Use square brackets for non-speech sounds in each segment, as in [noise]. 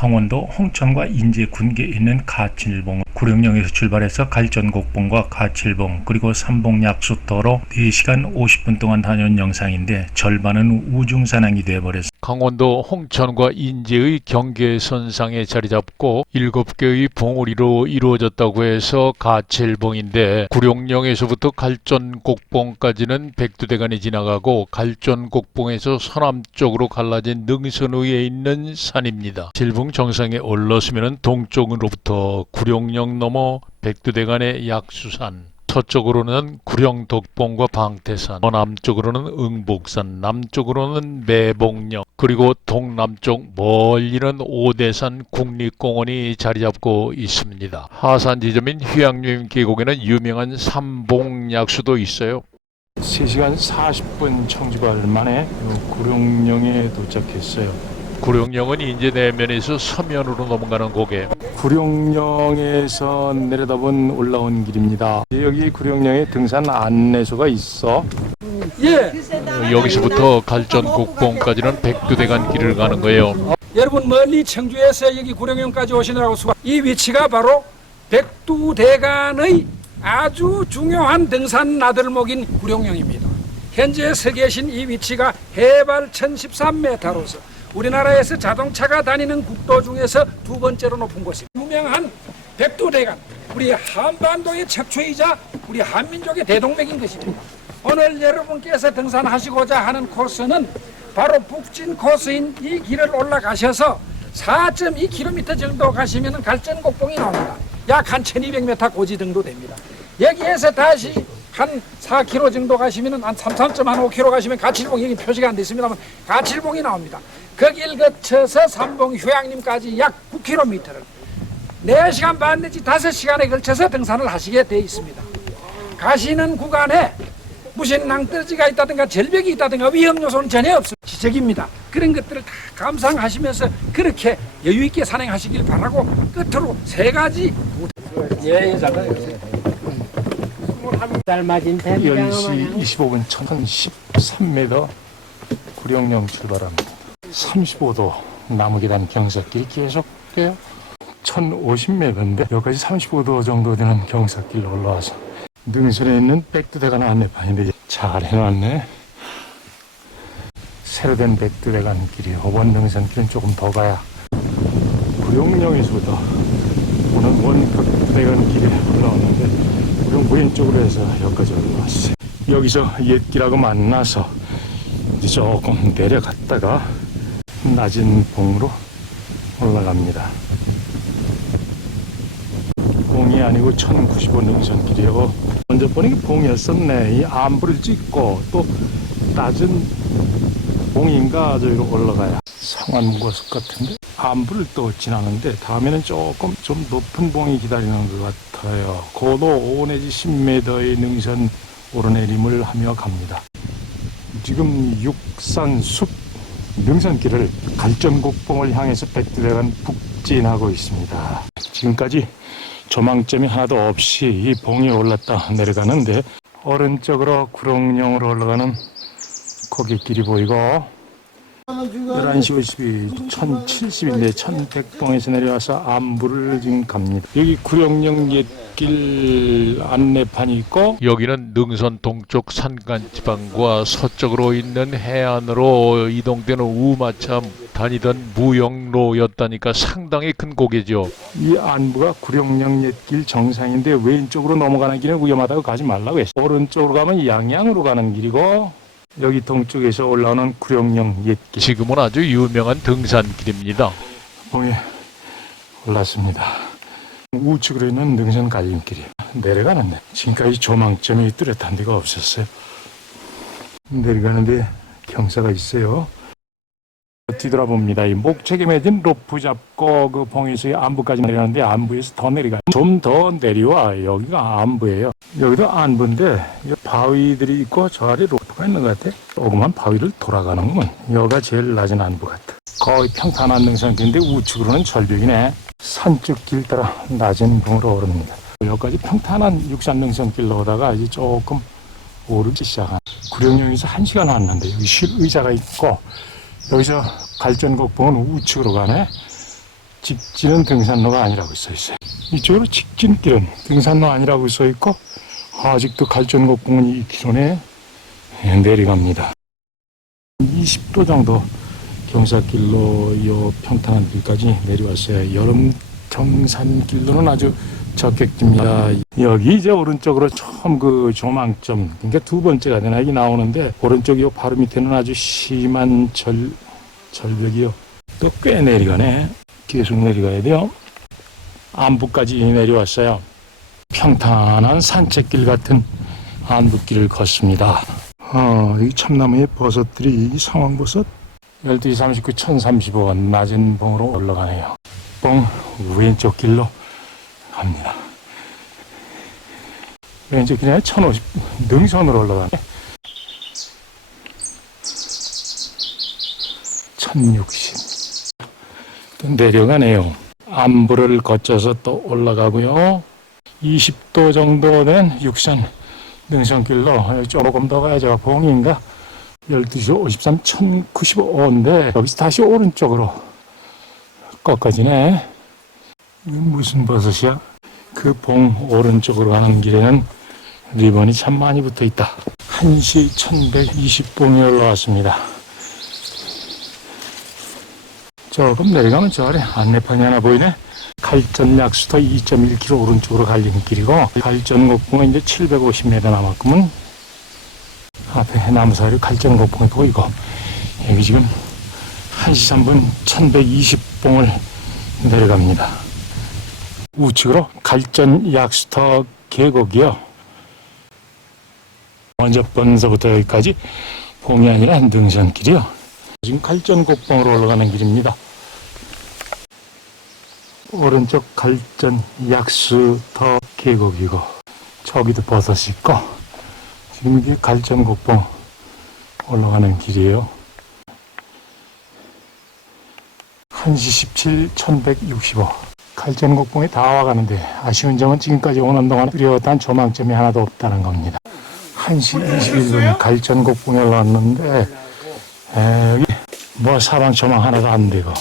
강원도 홍천과 인제 군계에 있는 가칠봉 구룡령에서 출발해서 갈전곡봉과 가칠봉 그리고 삼봉약수터로 4시간 50분 동안 다녀온 영상인데 절반은 우중산항이 되어버려서 강원도 홍천과 인제의 경계선상에 자리 잡고 7개의 봉우리로 이루어졌다고 해서 가칠봉인데 구룡령에서부터 갈전곡봉까지는 백두대간이 지나가고 갈전곡봉에서 서남쪽으로 갈라진 능선 위에 있는 산입니다. 질봉 정상에 올랐으면 동쪽으로부터 구룡령 넘어 백두대간의 약수산 서쪽으로는 구령덕봉과 방태산, 남쪽으로는 응복산, 남쪽으로는 매봉령, 그리고 동남쪽 멀리는 오대산 국립공원이 자리 잡고 있습니다. 하산 지점인 휴양림 계곡에는 유명한 삼봉약수도 있어요. 3시간 40분 청주발 만에 구룡령에 도착했어요. 구룡령은 인제 내면에서 서면으로 넘어가는 고개. 구룡령에서 내려다본 올라온 길입니다. 여기 구룡령에 등산 안내소가 있어. 예, 여기서부터 갈전곡봉까지는 백두대간 길을 가는 거예요. 여러분 멀리 청주에서 여기 구룡령까지 오시느라고 수고. 이 위치가 바로 백두대간의 아주 중요한 등산 나들목인 구룡령입니다. 현재 서 계신 이 위치가 해발 1013m로서 우리나라에서 자동차가 다니는 국도 중에서 두 번째로 높은 곳입니다. 유명한 백두대간, 우리 한반도의 척추이자 우리 한민족의 대동맥인 것입니다. 오늘 여러분께서 등산하시고자 하는 코스는 바로 북진 코스인 이 길을 올라가셔서 4.2km 정도 가시면 갈전곡봉이 나옵니다. 약 한 1200m 고지 정도 됩니다. 여기에서 다시 한 4km 정도 가시면 한 3, 3.5km 가시면 가칠봉 여기 표시가 안 돼 있습니다만 가칠봉이 나옵니다. 거길 거쳐서 삼봉 휴양림까지 약 9km를 4시간 반 내지 5시간에 걸쳐서 등산을 하시게 되어 있습니다. 가시는 구간에 무슨 낭떠러지가 있다든가 절벽이 있다든가 위험 요소는 전혀 없습니다. 지적입니다. 그런 것들을 다 감상하시면서 그렇게 여유 있게 산행하시길 바라고 끝으로 세 가지 예, 예, 잠깐. 삶아진 뱀장어 10시 마냥 25분 1013m 구룡령 출발합니다. 35도 나무계단 경사길 계속돼요. 1050m인데 여기까지 35도 정도 되는 경사길로 올라와서 능선에 있는 백두대간 안내판인데 잘 해놨네. 새로 된 백두대간 길이 이번 능선길은 조금 더 가야 구룡령에서부터 오는 원 백두대간 길에 올라왔는데 우리는 왼쪽으로 해서 여기까지 올라왔어요. 여기서 옛길하고 만나서 이제 조금 내려갔다가 낮은 봉으로 올라갑니다. 봉이 아니고 1095 능선길이요. 먼저 보니 봉이었었네. 이 암부를 찍고 또 낮은 봉인가 저기로 올라가야 성안무고속 같은데 암부를 또 지나는데 다음에는 조금 좀 높은 봉이 기다리는 것 같아요. 고도 5 내지 10m의 능선 오르내림을 하며 갑니다. 지금 육산 숲 능선길을 갈전곡봉을 향해서 백두대간 북진하고 있습니다. 지금까지 조망점이 하나도 없이 이 봉에 올랐다 내려가는데 오른쪽으로 구룡령으로 올라가는 거기 길이 보이고 11시 52, 1070인데 1100봉에서 내려와서 안부를 지금 갑니다. 여기 구룡령 옛길 안내판이 있고 여기는 능선 동쪽 산간 지방과 서쪽으로 있는 해안으로 이동되는 우마차 다니던 무역로였다니까 상당히 큰 고개죠. 이 안부가 구룡령 옛길 정상인데 왼쪽으로 넘어가는 길은 위험하다고 가지 말라고 했어. 오른쪽으로 가면 양양으로 가는 길이고 여기 동쪽에서 올라오는 구룡령 옛길. 지금은 아주 유명한 등산길입니다. 봉에 올랐습니다. 우측으로 있는 능선 갈림길이 내려가는데 지금까지 조망점이 뚜렷한 데가 없었어요. 내려가는데 경사가 있어요. 뒤돌아봅니다. 이 목책에 매진 로프 잡고 그 봉에서 안부까지 내려가는데 안부에서 더 내려가. 좀 더 내려와. 여기가 안부예요. 여기도 안부인데 이 바위들이 있고 저 아래 로 프가 있는 것 같아. 조그만 바위를 돌아가는구먼. 여기가 제일 낮은 안부 같아. 거의 평탄한 능선길인데 우측으로는 절벽이네. 산쪽 길 따라 낮은 봉으로 오릅니다. 여기까지 평탄한 육산 능선길로 오다가 이제 조금 오르기 시작한. 구룡령에서 한 시간 왔는데 여기 쉴 의자가 있고 여기서 갈전곡봉은 우측으로 가네. 직진은 등산로가 아니라고 써 있어요. 이쪽으로 직진길은 등산로 아니라고 써 있고 아직도 갈전곡공은 2km 내 내려갑니다. 20도 정도 경사길로 요 평탄한 길까지 내려왔어요. 여름 경산길로는 아주 적격집니다. 여기 이제 오른쪽으로 처음 그 조망점, 그러니까 두 번째가 되나 여기 나오는데 오른쪽 요 바로 밑에는 아주 심한 절 절벽이요. 또 꽤 내려가네. 계속 내려가야 돼요. 안부까지 내려왔어요. 평탄한 산책길 같은 안부길을 걷습니다. 어, 이 참나무의 버섯들이 이 상황버섯 12시 39, 1035 낮은 봉으로 올라가네요. 봉 왼쪽 길로 갑니다. 왼쪽 길에 1050 능선으로 올라가네. 1060. 또 내려가네요. 안부를 거쳐서 또 올라가고요. 20도 정도 된 육선 능선길로 조금 더 가야죠. 봉인가 12시 53, 1095인데 여기서 다시 오른쪽으로 꺾어지네. 무슨 버섯이야? 그 봉 오른쪽으로 가는 길에는 리본이 참 많이 붙어 있다. 1시 1120봉이 올라왔습니다. 조금 내려가면 저 아래 안내판이 하나 보이네. 갈전 약수터 2.1km 오른쪽으로 갈리는 길이고 갈전 곡봉은 이제 750m 남았구먼. 앞에 나무사이로 갈전 곡봉이 보이고 여기 지금 1시 3분 1120봉을 내려갑니다. 우측으로 갈전 약수터 계곡이요. 먼저 번서부터 여기까지 봉이 아니라 능선길이요. 지금 갈전 곡봉으로 올라가는 길입니다. 오른쪽 갈전 약수터 계곡이고 저기도 버섯이 있고 지금 이게 갈전 곡봉 올라가는 길이에요. 1시 17, 1165. 갈전 곡봉에 다 와가는데 아쉬운 점은 지금까지 오는 동안 뚜려웠던 조망점이 하나도 없다는 겁니다. 1시 21분 갈전 곡봉에 왔는데 에, 여기 뭐 사방 조망 하나도 안 되고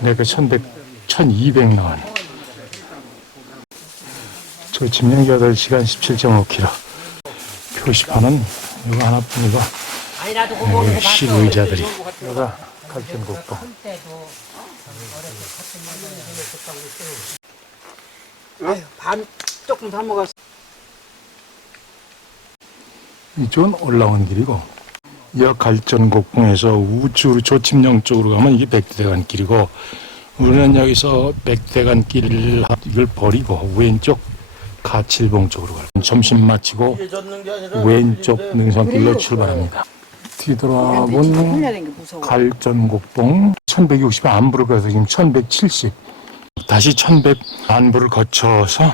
내가 1100, 1200 나왔네. 조침령 8시간 17.5km. 표시판은 이거 하나뿐이고 여기 해봤어. 실의자들이 여기가. 아유, 반 조금 더 먹었어. 이쪽은 올라온 길이고 여 갈전곡봉에서 우측으로 조침령 쪽으로 가면 이게 백대간 길이고 우리는 여기서 백대간 길을 이걸 버리고 왼쪽 가칠봉 쪽으로 가요. 점심 마치고 왼쪽 능선길로 출발합니다. 뒤돌아본. 갈전곡봉 1160 안부를 가서 지금 1170 다시 1100 안부를 거쳐서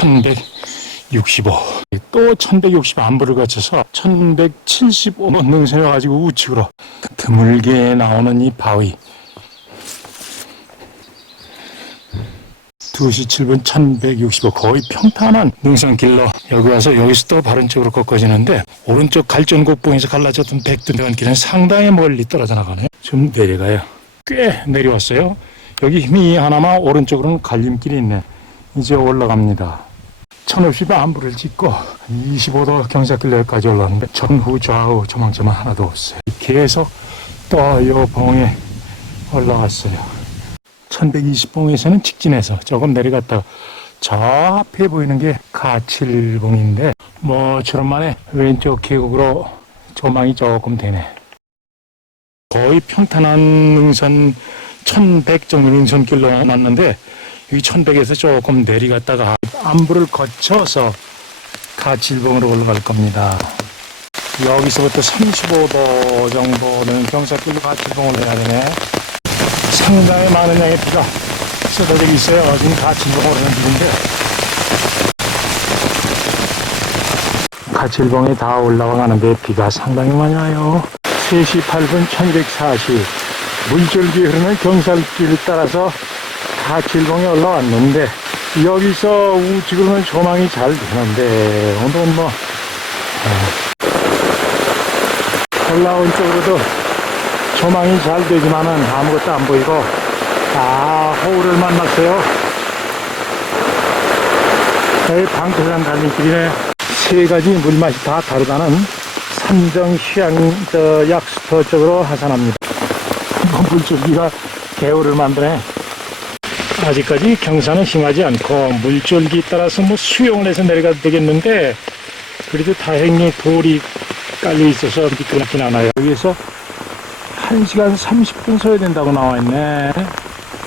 1165 또 1160 안부를 거쳐서 1175 능선에 가지고 우측으로 드물게 나오는 이 바위 2시 7분 1165 거의 평탄한 능선길로 여기 와서 여기서 또 바른쪽으로 꺾어지는데 오른쪽 갈전곡봉에서 갈라졌던 백두대간 길은 상당히 멀리 떨어져 나가네요. 좀 내려가요. 꽤 내려왔어요. 여기 힘이 하나만 오른쪽으로는 갈림길이 있네. 이제 올라갑니다. 1050의 안부를 짓고 25도 경사길로까지 올라왔는데 전후 좌우 조망조망 하나도 없어요. 계속 또요 봉에 올라왔어요. 1120봉에서는 직진해서 조금 내려갔다가 저 앞에 보이는 게 가칠봉인데 뭐처럼 만에 왼쪽 계곡으로 조망이 조금 되네. 거의 평탄한 능선 1100 정도 능선길로 남았는데 1100에서 조금 내려갔다가 안부를 거쳐서 가칠봉으로 올라갈 겁니다. 여기서부터 35도 정도는 경사길로 가칠봉을 해야 되네. 상당히 많은 양의 비가 쏟아지고 있어요. 지금 가칠봉으로 오는 길인데. 가칠봉에 다 올라가는데 비가 상당히 많이 와요. 3시 8분 1240. 물줄기 흐르는 경살길을 따라서 가칠봉에 올라왔는데, 여기서 우측으로는 조망이 잘 되는데, 오늘은 뭐, 어, 올라온 쪽으로도 조망이 잘 되지만은 아무것도 안 보이고 아 호우를 만났어요. 여기 방태산 달린길이네 세 가지 물맛이 다 다르다는 삼정 휴양 저 약수터 쪽으로 하산합니다. [laughs] 뭐 물줄기가 개울을 만드네 아직까지 경사는 심하지 않고 물줄기 따라서 뭐 수용을 해서 내려가도 되겠는데 그래도 다행히 돌이 깔려 있어서 미끄럽진 않아요. 여기에서 1시간 30분 서야 된다고 나와 있네.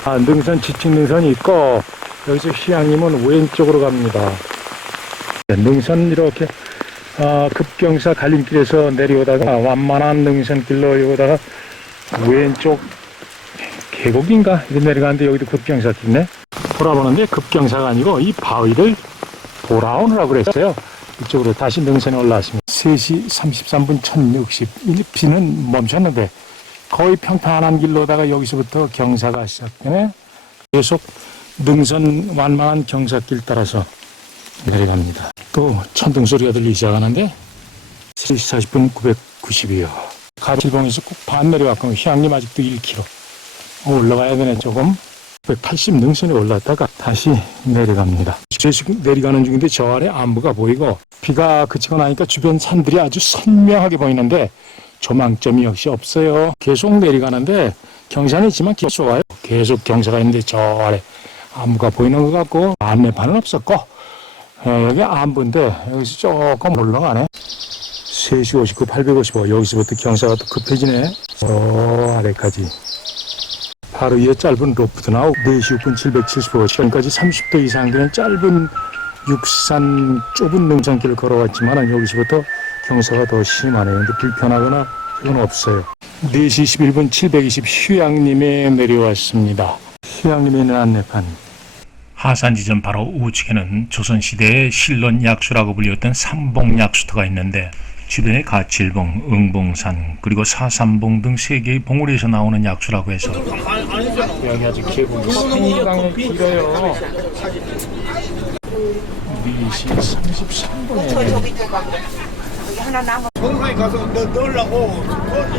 아, 능선 지친 능선이 있고 여기서 휴양림은 왼쪽으로 갑니다. 네, 능선 이렇게 아, 급경사 갈림길에서 내려오다가 완만한 능선길로 오다가 왼쪽 계곡인가 이렇게 내려가는데 여기도 급경사 있네. 돌아보는데 급경사가 아니고 이 바위를 돌아오느라고 그랬어요. 이쪽으로 다시 능선에 올라왔습니다. 3시 33분 1060. 비는 멈췄는데 거의 평탄한 길로다가 여기서부터 경사가 시작되네. 계속 능선 완만한 경사길 따라서 내려갑니다. 또 천둥 소리가 들리기 시작하는데 3시 40분 990이요. 가칠봉에서 꼭 반 내려왔고 휴양림 아직도 1km. 올라가야 되네 조금. 180 능선에 올랐다가 다시 내려갑니다. 계속 내려가는 중인데 저 아래 안부가 보이고 비가 그치고 나니까 주변 산들이 아주 선명하게 보이는데 조망점이 역시 없어요. 계속 내려가는데 경사는 있지만 길 좋아요. 계속 경사가 있는데 저 아래 안부가 보이는 것 같고 안내판은 없었고 어, 여기 안부인데 여기서 조금 올라가네. 3시 59, 855 여기서부터 경사가 또 급해지네. 저 아래까지 바로 위에 짧은 로프도 나오고 4시 6분 775 시간까지 30도 이상 되는 짧은 육산 좁은 능선길을 걸어왔지만 여기서부터 경사가 더 심하네요. 근데 불편하거나 이건 없어요. 4시 11분 720 휴양림에 내려왔습니다. 휴양림에 있는 안내판. 하산 지점 바로 우측에는 조선시대의 실론 약수라고 불렸던 삼봉 약수터가 있는데 주변에 가칠봉, 응봉산, 그리고 사삼봉 등 세 개의 봉우리에서 나오는 약수라고 해서 여기 아주 계곡이 상당히 길어요. 4시 33분에 저기 저기 하나 남아. 동상에 가서 넣, 넣으려고